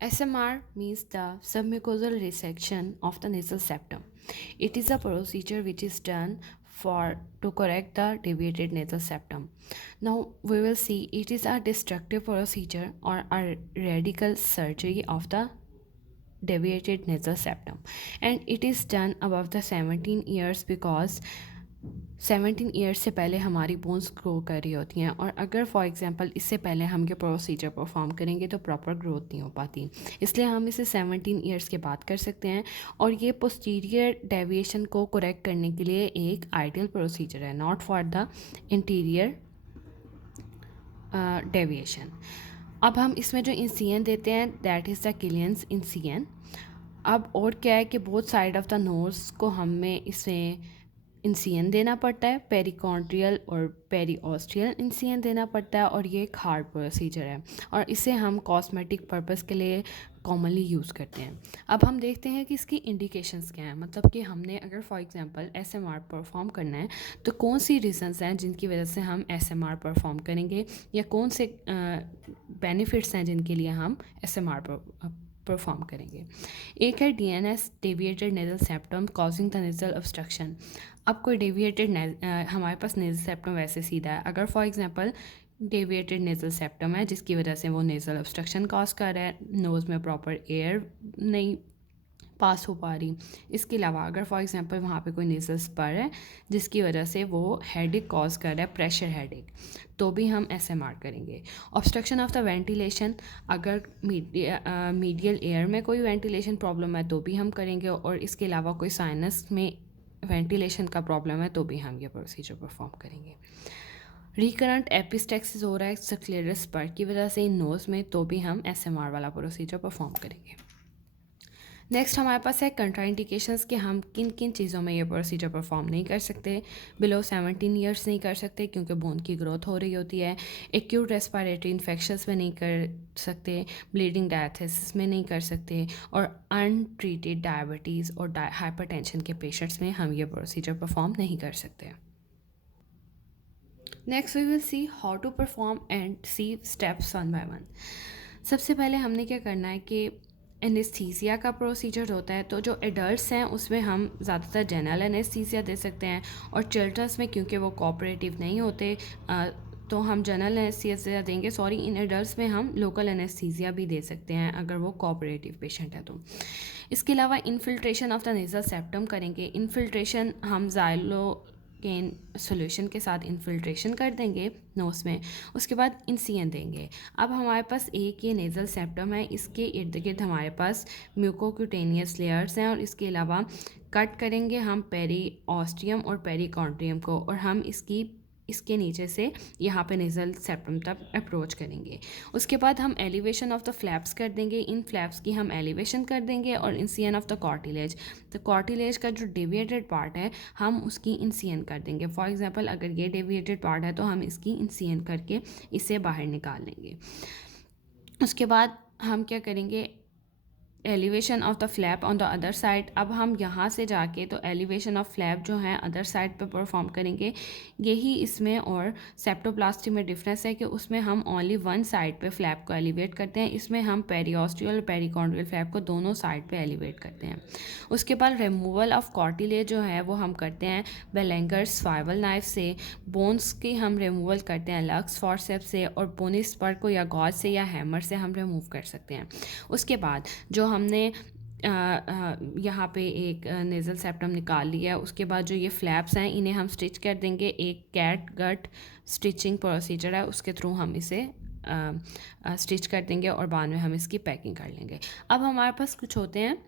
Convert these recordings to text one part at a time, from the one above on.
SMR means the submucosal resection of the nasal septum. It is a procedure which is done for to correct the deviated nasal septum. Now we will see it is a destructive procedure or a radical surgery of the deviated nasal septum, and it is done above the 17 years because 17 years से पहले हमारी bones grow कर रही होती हैं, और अगर for example इससे पहले हम ये प्रोसीजर परफॉर्म करेंगे तो प्रॉपर ग्रोथ नहीं हो पाती, इसलिए हम इसे 17 ईयर्स के बाद कर सकते हैं। और ये पोस्टीरियर डेविएशन को करेक्ट करने के लिए एक आइडियल प्रोसीजर है, not for the interior deviation. अब हम इसमें जो इंसियन देते हैं that is the Killian's incision. अब और क्या है कि both side of the nose को हमें इसमें इंसियन देना पड़ता है, पेरिकॉन्ड्रियल और पेरीऑस्टियल इंसियन देना पड़ता है, और ये एक हार्ड प्रोसीजर है और इसे हम कॉस्मेटिक पर्पस के लिए कॉमनली यूज़ करते हैं। अब हम देखते हैं कि इसकी इंडिकेशंस क्या हैं, मतलब कि हमने अगर फॉर एग्जांपल एसएमआर परफॉर्म करना है तो कौन सी रीजंस हैं जिनकी वजह से हम एसएमआर परफॉर्म करेंगे, या कौन से बेनिफिट्स हैं जिनके लिए हम एसएमआर परफॉर्म करेंगे। एक है DNS, deviated nasal septum causing the nasal obstruction. अब कोई डेविएटेड हमारे पास नेजल सेप्टम वैसे सीधा है, अगर for example deviated nasal septum है जिसकी वजह से वो नेजल ऑब्स्ट्रक्शन कॉज कर रहा है, नोज़ में प्रॉपर एयर नहीं पास हो पा रही। इसके अलावा अगर फॉर एग्जांपल वहाँ पे कोई नेजल स्पर है जिसकी वजह से वो हेडेक कॉज कर रहा है, प्रेशर हेडेक, तो भी हम एसएमआर करेंगे। ऑब्स्ट्रक्शन ऑफ द वेंटिलेशन, अगर मीडियल एयर में कोई वेंटिलेशन प्रॉब्लम है तो भी हम करेंगे, और इसके अलावा कोई साइनस में वेंटिलेशन का प्रॉब्लम है तो भी हम ये प्रोसीजर परफॉर्म करेंगे। रिकरेंट एपिस्टेक्सिस हो रहा है सक्लेरस स्पर की वजह से इन नोज़ में, तो भी हम एसएमआर वाला प्रोसीजर परफॉर्म करेंगे। नेक्स्ट हमारे पास है कंट्राइंडिकेशंस कि हम किन किन चीज़ों में ये प्रोसीजर परफॉर्म नहीं कर सकते। बिलो 17 ईयर्स नहीं कर सकते क्योंकि बोन की ग्रोथ हो रही होती है। एक्यूट रेस्पिरेटरी इन्फेक्शंस में नहीं कर सकते, ब्लीडिंग डायथिसिस में नहीं कर सकते, और अनट्रीटेड डायबिटीज़ और हाइपरटेंशन के पेशेंट्स में हम ये प्रोसीजर परफॉर्म नहीं कर सकते। Next we will see how to perform and see steps one by one. सबसे पहले हमने क्या करना है कि एनेस्थीसिया का प्रोसीजर होता है, तो जो एडल्ट्स हैं उसमें हम ज़्यादातर जनरल एनेस्थीसिया दे सकते हैं, और चिल्ड्रंस में क्योंकि वो कोऑपरेटिव नहीं होते तो हम जनरल एनेस्थीसिया देंगे। सॉरी, इन एडल्ट्स में हम लोकल एनेस्थीसिया भी दे सकते हैं अगर वो कोऑपरेटिव पेशेंट है तो। इसके अलावा infiltration of the nasal septum करेंगे। इन्फिल्ट्रेशन हम ज़ाइलोकेन सॉल्यूशन के साथ इन्फिल्ट्रेशन कर देंगे नोज़ में, उसके बाद इंसियन देंगे। अब हमारे पास एक ये नेज़ल सेप्टम है, इसके इर्द गिर्द हमारे पास म्यूकोक्यूटेनियस लेयर्स हैं, और इसके अलावा कट करेंगे हम पेरीऑस्टियम और पेरिकॉन्ड्रियम को, और हम इसके नीचे से यहाँ पे नेज़ल सेप्टम तक अप्रोच करेंगे। उसके बाद हम एलिवेशन ऑफ द फ्लैप्स कर देंगे, इन फ्लैप्स की हम एलिवेशन कर देंगे, और इंसियन ऑफ द कॉर्टिलेज, तो कॉर्टिलेज का जो डेविएटेड पार्ट है हम उसकी इंसियन कर देंगे। फॉर एग्जांपल अगर ये डेविएटेड पार्ट है तो हम इसकी इंसियन करके इसे बाहर निकाल लेंगे। उसके बाद हम क्या करेंगे, elevation of the flap on the other side. अब हम यहाँ से जाके तो एलिवेशन ऑफ फ्लैप जो है अदर साइड पे परफॉर्म करेंगे। यही इसमें और सेप्टोप्लास्टी में डिफरेंस है कि उसमें हम ओनली वन साइड पे फ्लैप को एलिवेट करते हैं, इसमें हम पेरीऑस्टियल और पेरिकॉन्ड्रियल फ्लैप को दोनों साइड पे एलिवेट करते हैं। उसके बाद रिमूवल ऑफ कॉर्टिलेज जो है वो हम करते हैं बेलेंगर्स स्वाइवल नाइफ से। बोन्स की हम रिमूवल करते हैं लक्स फॉरसेप्स से, और बोनी स्पर को या गॉज से या हैमर से हम रिमूव कर सकते हैं। उसके बाद जो हमने यहाँ पे एक नेज़ल सेप्टम निकाल लिया है, उसके बाद जो ये फ्लैप्स हैं इन्हें हम स्टिच कर देंगे। एक कैट गट स्टिचिंग प्रोसीजर है, उसके थ्रू हम इसे स्टिच कर देंगे, और बाद में हम इसकी पैकिंग कर लेंगे। अब हमारे पास कुछ होते हैं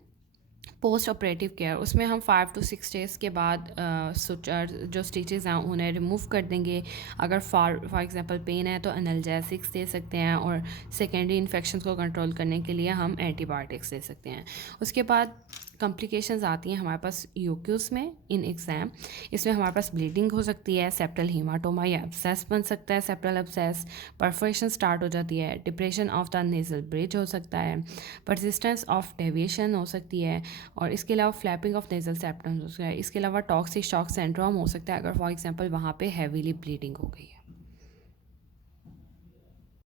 पोस्ट ऑपरेटिव केयर, उसमें हम 5 to 6 डेज़ के बाद सुचर जो स्टिचेस हैं उन्हें रिमूव कर देंगे। अगर फॉर एग्जांपल पेन है तो एनाल्जेसिक्स दे सकते हैं, और सेकेंडरी इन्फेक्शन को कंट्रोल करने के लिए हम एंटीबायोटिक्स दे सकते हैं। उसके बाद कॉम्प्लिकेशंस आती हैं हमारे पास यूक्यूस में इन एग्ज़ाम। इसमें हमारे पास ब्लीडिंग हो सकती है, सेप्टल हीमाटोमा या एब्सेस बन सकता है, सेप्टल एब्सेस, परफोरेशन स्टार्ट हो जाती है, depression of the nasal bridge हो सकता है, परसिस्टेंस ऑफ डेविएशन हो सकती है, और इसके अलावा फ्लैपिंग ऑफ नेज़ल सेप्टम हो सकता है। इसके अलावा टॉक्सिक शॉक सिंड्रोम हो सकता है अगर फॉर एग्जांपल वहाँ पे हैवीली ब्लीडिंग हो गई है।